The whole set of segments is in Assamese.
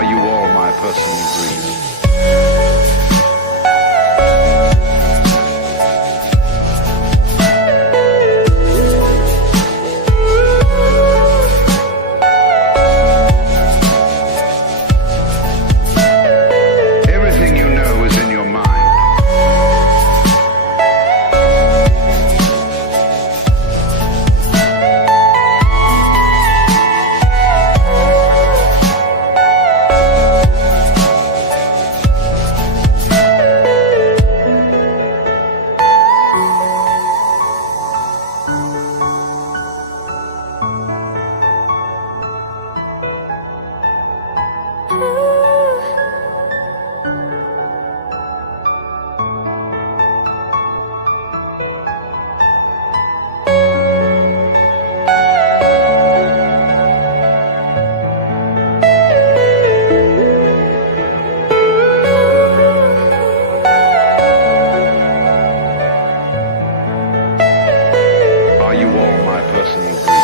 Are you all my personal dreams? Everything you know is in your mind. Are you all my personal dreams?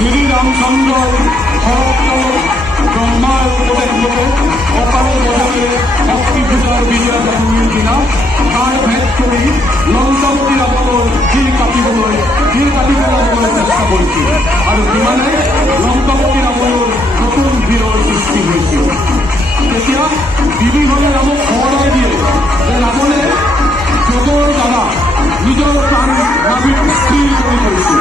Shri Ramchandra ব্রহ্মার উপদেশ মতে অপার বদলে শক্তি পূজার বিজয় দশমীর দিনা কার ভেদ কৰি লংকাপতি ৰাৱণৰ শিৰ কাটিবলৈ চেষ্টা কৰিছিল আৰু সিমানে লংকাপতি ৰাৱণৰ নতুন বীৰৰ সৃষ্টি হৈছিল। তেতিয়া বিভীষণে ৰামক সোঁৱৰাই দিয়ে যে ৰাৱণে যোগৰ দ্বাৰা নিজৰ প্ৰাণ নাভিত স্থিৰ কৰি থৈছিল।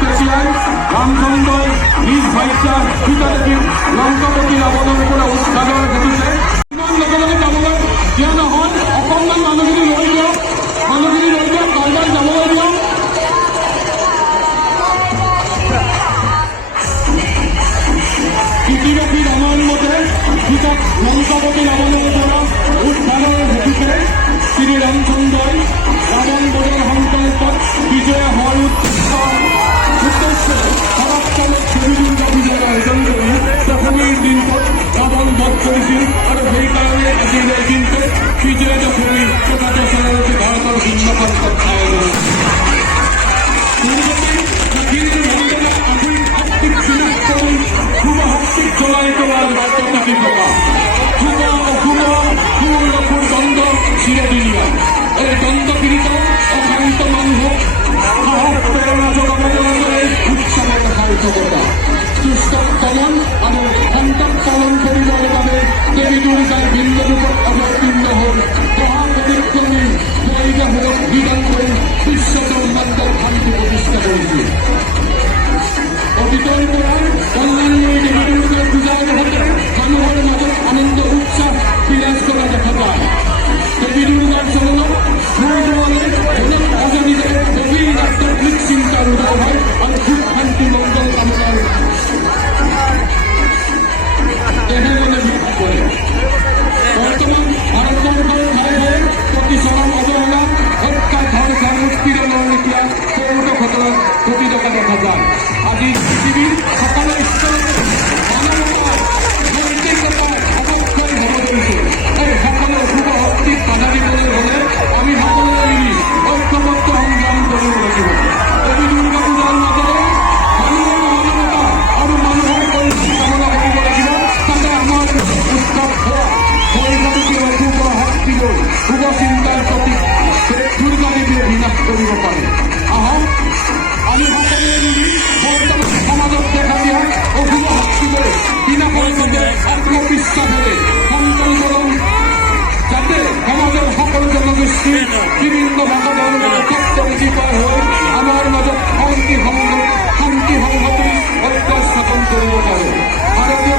তেতিয়াই ৰামচন্দ্ৰই নিজ ভাইচা সীতাদেৱীক লংকাপতি ৰাৱণৰ পৰা উদ্ধাৰৰ হেতুতে ইমান লগে লগে যাবলৈ দিয়া নহয়। অকণমান মানুহখিনি লৈ দিয়ক, কাৰোবাক যাবলৈ দিয়ক। ইতিমধ্যে ৰামায়ণ মতে সীতাক লংকাপতি ৰাৱণৰ পৰা উদ্ধাৰৰ হেতুতে শ্ৰীৰামচন্দ্ৰই ৰাৱণ বধৰ সংকল্পত বিজয় হোৱাৰ উদ্দেশ্যে শৰৎকালত দেৱী দুৰ্গা পূজাৰ আয়োজন কৰি দশমীৰ দিনটোত ৰাৱণ বধ কৰিছিল আৰু সেইকাৰণে আজিৰ এই দিনটোত বিজয়া দশমী তথা দশৰাৰথী ভাৰতৰ ভিন্ন প্ৰান্তত আয়োজন শুভ শক্তিক জ্বলাই তোলাৰ তথাপি থকা শুভ অশুভ সুৰ অসুৰ দ্বন্দ্ব চিৰদিনীয়া। এই দ্বন্দ্বপীড়িত অশান্ত মানুহক সাহস প্ৰেৰণা যোগাবলৈ উৎসাহে সাৰ্থকতা সুস্থ দমন আৰু সন্তান পালন কৰিবৰ বাবে দেৱী দুৰ্গাৰ ভিন্ন ৰূপত অৱতীৰ্ণ হ'ল মহাপবিত্ৰমী পৰিৱেশক বিধান কৰি বিশ্ব ব্ৰহ্মাণ্ডৰ শান্তি প্ৰতিষ্ঠা কৰিছিল। অতীতৰ পৰাই কল্যাণময়ী দেৱী দুৰ্গাৰ পূজাৰ লগতে মানুহৰ মাজত আনন্দ উৎসাহ বিৰাজ কৰা দেখা যায়। দেৱী দুৰ্গাৰ চৰণত অজানিতে গভীৰ আধ্যাত্মিক চিন্তাৰ উদয় হয় আৰু সুখ শান্তি মংগল কামনাৰ দেহে মনে বিকাশ কৰে। বৰ্তমান ভাৰতবৰ্ষৰ শুভ চিন্তাৰ প্ৰতীক দুৰ্গাদেৱীয়ে বিনাশ কৰিব পাৰে। আহক আমি সকলোৱে মিলি বৰ্তমান সমাজত দেখা দিয়া অশুভ শক্তিবোৰ বিনাশৰ বাবে আত্মবিশ্বাসেৰে সংকল্প লওঁ, যাতে সমাজৰ সকলো জনগোষ্ঠীৰ বিভিন্ন ভাষা ধৰ্মৰ তত্ত্ববিধি পাৰ হৈ আমাৰ মাজত শান্তি সংহতি স্থাপন কৰিব পাৰে। ভাৰতীয়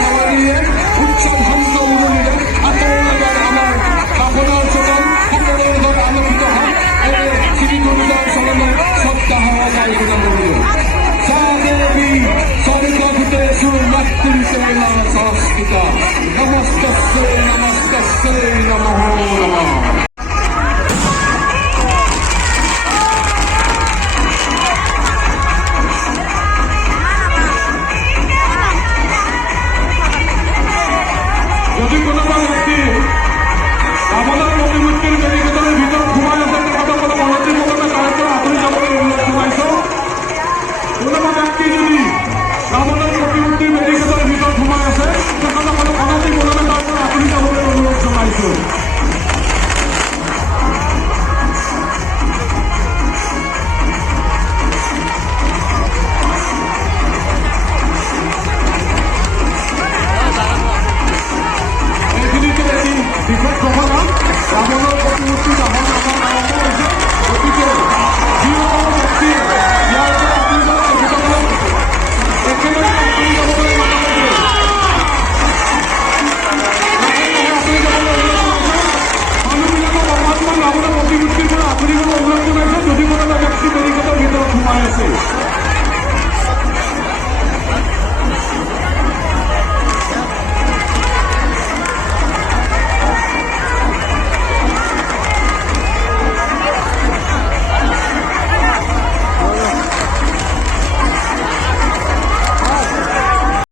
খেৱালীয়ে উৎসৱ শান্ত উৰণিৰে আঁতৰৰ লগত আমাৰ ভাৱনাৰ চলন সকলোৰে ঘৰত আলোকিত হয়। এই শ্ৰী গুৰুদাৰ চৰণৰ শ্ৰদ্ধা সহকাৰে কৰিলোঁ। দেৱী স্বৰ্গভূতেষু মাতৃসেনা সংস্কৃতা নমস্তস্যৈ নমঃ